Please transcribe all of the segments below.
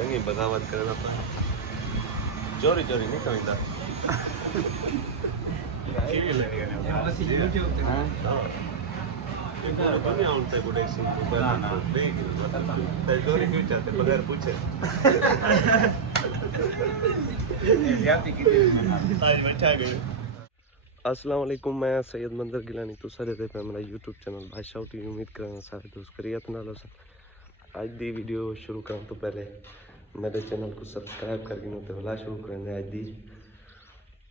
चंगी बगावत करना पड़ा चोरी चोरी नहीं कविंदा चोरी क्यों चाहते बगैर पूछे अस्सलाम वालेकुम मैं सैयद मंजर गिलानी तो सारे दे पे मेरा यूट्यूब चैनल badshao की उम्मीद करना सारे दोस्त करियत नाल आज दी वीडियो शुरू करने तो पहले मेरे चैनल को सब्सक्राइब करके तो भला शुरू करेंगे आज दी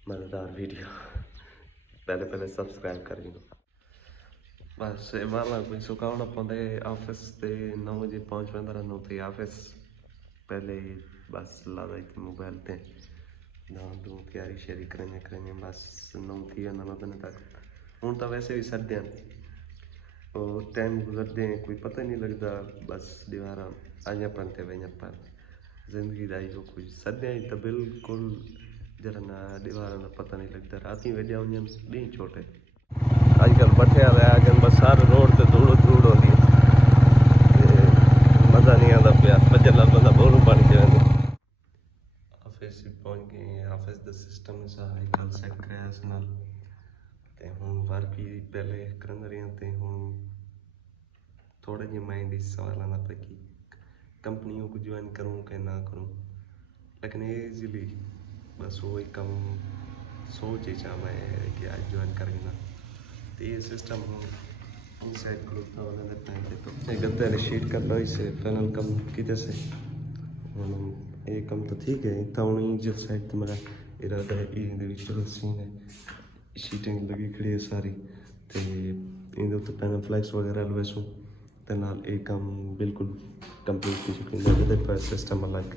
मज़ेदार वीडियो पहले सब्सक्राइब करके बस वाला कोई सुकावना पौंदे ऑफिस से 9 बजे पहुँच वेंदा रहंदो थे ऑफिस पहले बस ला थी मोबाइल ते दू तैयारी शेरी करेंगे बस 9 थी वेंदा तक हूँ तो वैसे भी सर्दियाँ और टाइम गुजरते हैं कोई पता नहीं लगता बस दीवार अजापन थे वजापन जिंदगी का जो कोई सर्दियाँ तो बिल्कुल जरा ना दीवार का पता नहीं लगता रात ही वजह वजन डी छोटे आजकल बठे आ रहा है बस सारे रोड से धूड़ धूड़ होती है मज़ा नहीं आता पिया बजे लग बंदा बोलू पानी चाहिए ऑफिस पहुंच गए ऑफिस का सिस्टम सारा सेट कराया नाल ते हुण वर्क ही पहले करंदा रहिया ते हुण थोड़ा जी माइंड इस सवाल आना पे कि कंपनियों को ज्वाइन करूं कि ना करूं लेकिन इजीली बस वही कम सोच ही चाह मैं कि आज ज्वाइन करेंगे ना तो ये सिस्टम इनसाइड ग्रुप था वाला देते हैं तो गद्दे शीट का तो इसे फाइनल कम किधर से ये कम तो ठीक है तो उन्हीं जो साइड मेरा इरादा है इंडिविजुअल सीन है शीटिंग लगी खड़ी है सारी तो इन तो पैनल फ्लैक्स वगैरह लवेसू तो नाल एक काम बिल्कुल कंप्लीट की चुकी है पर सिस्टम अलग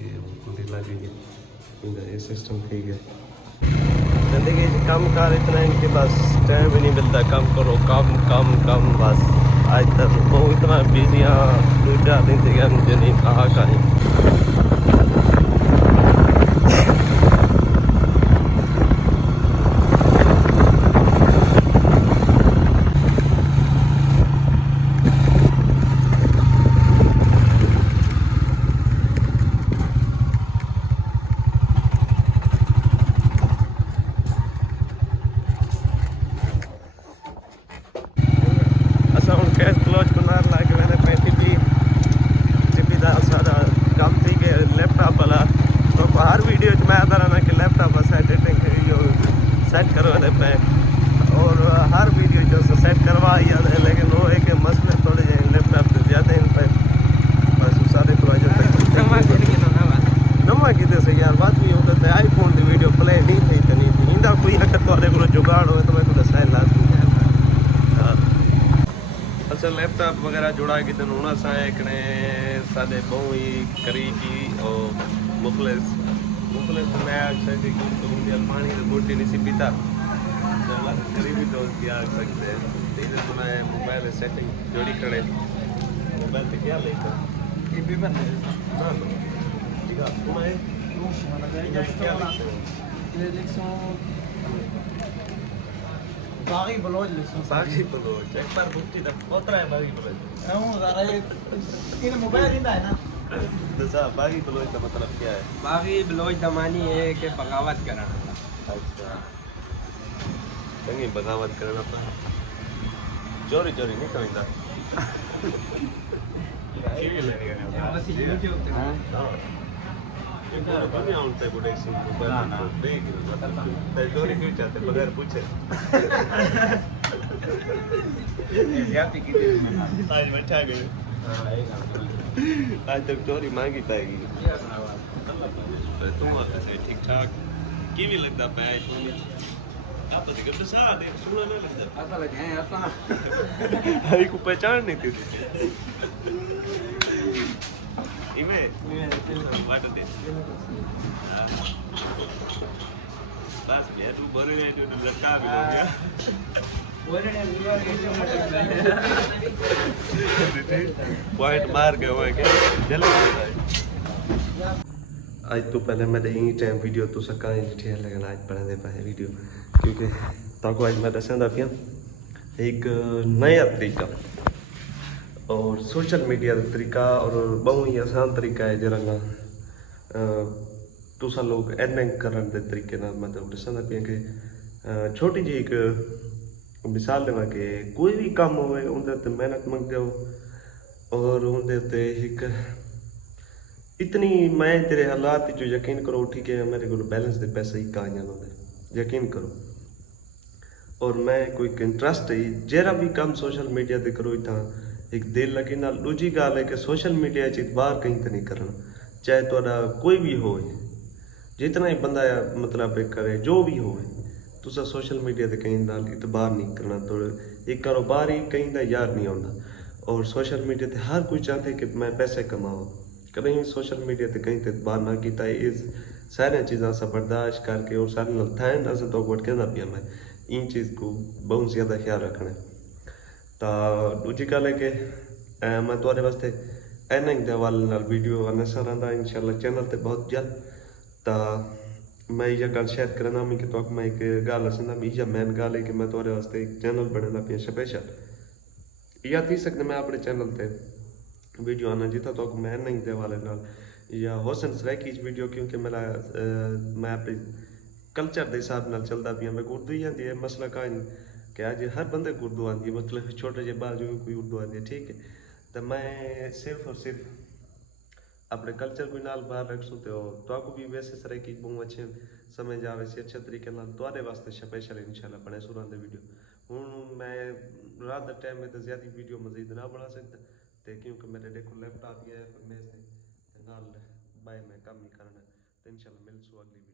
ये लगी ये सिस्टम ठीक है जिंदगी कम कार इतना इनके पास टाइम ही नहीं मिलता कम करो कम कम कम बस आज तक वो इतना बिजी हाँ 2-4 दिन से मुझे नहीं कहा कहीं हर वीडियो में आता रहना कि लैपटॉप एडिटिंग सेट करवाने पे और हर वीडियो जो सेट करवा ही आते हैं लेकिन वो एक मसले थोड़े लैपटॉप से ज़्यादा इन पे बस सारे प्रोजेक्ट नवा कि से यार बात भी होता है आईफोन की वीडियो प्ले नहीं थी तो नहीं थी इंदा कोई अगर तो जुगाड़ हो तो मैं तो साइड लाजमी अच्छा लैपटॉप वगैरह जुड़ा कि हूँ असा एक साढ़े बहु ही करीबी और मुखलिस मैं पानी तो गुटी नहीं सी पीता करीबी दोस्त भी आ सकते हैं इधर तो मैं मोबाइल सेटिंग जोड़ी खड़े मोबाइल पे क्या लेकर बागी बलोच एक बार बुक्ति तक पोतरा है बागी बलोच हूं जरा ये मोबाइल इंदा है ना दसा बागी बलोच का मतलब क्या है बागी बलोच का मानी है कि बगावत करना अच्छा चंगी बगावत करना पड़ा चोरी चोरी नहीं कविंदा बस यूट्यूब पे हां दुनिया उनसे बड़े सिंह चोरी क्यों चाहते बगैर पूछे आज बैठा गए आज तक चोरी मांगी पाएगी तुम ठीक ठाक की भी लगता पाया आप तो दिखते साथ एक सुना नहीं लगता ऐसा लगे हैं ऐसा आई को पहचान नहीं थी इमें वाट दे बस मैं तू बरे में जो लटका भी हो गया पॉइंट मार गए हुए क्या जल्दी आज तो पहले मैं यही टाइम वीडियो तो सका ठीक है लेकिन आज पढ़ने पाए वीडियो क्योंकि ताको आज मैं दसा पिया एक नया तरीका और सोशल मीडिया का तरीका और बहुत ही आसान तरीका है जरा तुसा लोग अर्निंग करने के तरीके नाल मतलब दसना पिया कि छोटी जी एक मिसाल देवा कि कोई भी काम होवे उनदे ते मेहनत मंगदे हो और उनदे ते एक इतनी मैं तेरे हालात जो यकीन करो ठीक है मेरे को बैलेंस दे पैसे ही कहाँ होंदे यकीन करो और मैं कोई इंटरस्ट है जेरा भी काम सोशल मीडिया ते करो इतना एक दिल लगे ना दूजी गाल है कि सोशल मीडिया च इतबार कहीं तो नहीं करना चाहे थोड़ा कोई भी हो जितना ही बंदा मतलब करे जो भी हो तुसा सोशल मीडिया ते कहीं नाल इतबार नहीं करना तो एक कारोबार ही कहीं का यार नहीं आता और सोशल मीडिया ते हर कोई चाहते कि मैं पैसे कमाऊँ कभी भी सोशल मीडिया ते कहीं ते इतबार ना किया इस सारी चीज़ा अस बर्दाश्त करके और सारे नाल थैन अस तो वट कहना पिया मैं इन चीज़ को बहुत ज़्यादा ख्याल रखना तो दूजी गल है कि मैं थोड़े वास्ते अर्निंग के हवाले नाल वीडियो आने सर रहा इंशाल्लाह चैनल ते बहुत जल्द तो मैं यह गल शेयर करना मैं कि तो मैं एक गल असना यह मेन गल है कि मैं थोड़े वास्ते एक चैनल बनाना पिया स्पेशल या थी सकते मैं अपने चैनल ते वीडियो आना जितना तो मैं अर्निंग के हवाले नाल या होसन सराकी वीडियो क्योंकि मेरा मैं अपने कल्चर के हिसाब नाल चलता पिया मैं उर्दू ही आती है मसला का कि अज हर बंदे को उर्दू आती है मतलब छोटे जे बाल जो कोई उर्दू आती है ठीक है तो मैं सिर्फ और सिर्फ अपने कल्चर को नाल बाहर रख सकते हो तो भी वैसे सराकी बहुत अच्छे समझ आवे से अच्छे तरीके नाल तुम्हारे वास्ते स्पेशल इंशाल्लाह बने सुरांदे वीडियो हूँ मैं रात के टाइम में तो ज़्यादा वीडियो मजीद ना बना सकता तो क्योंकि मेरे देखो लैपटॉप ही है मैं नाल बाय में काम नहीं करना तो इंशाल्लाह मिलसूँ अगली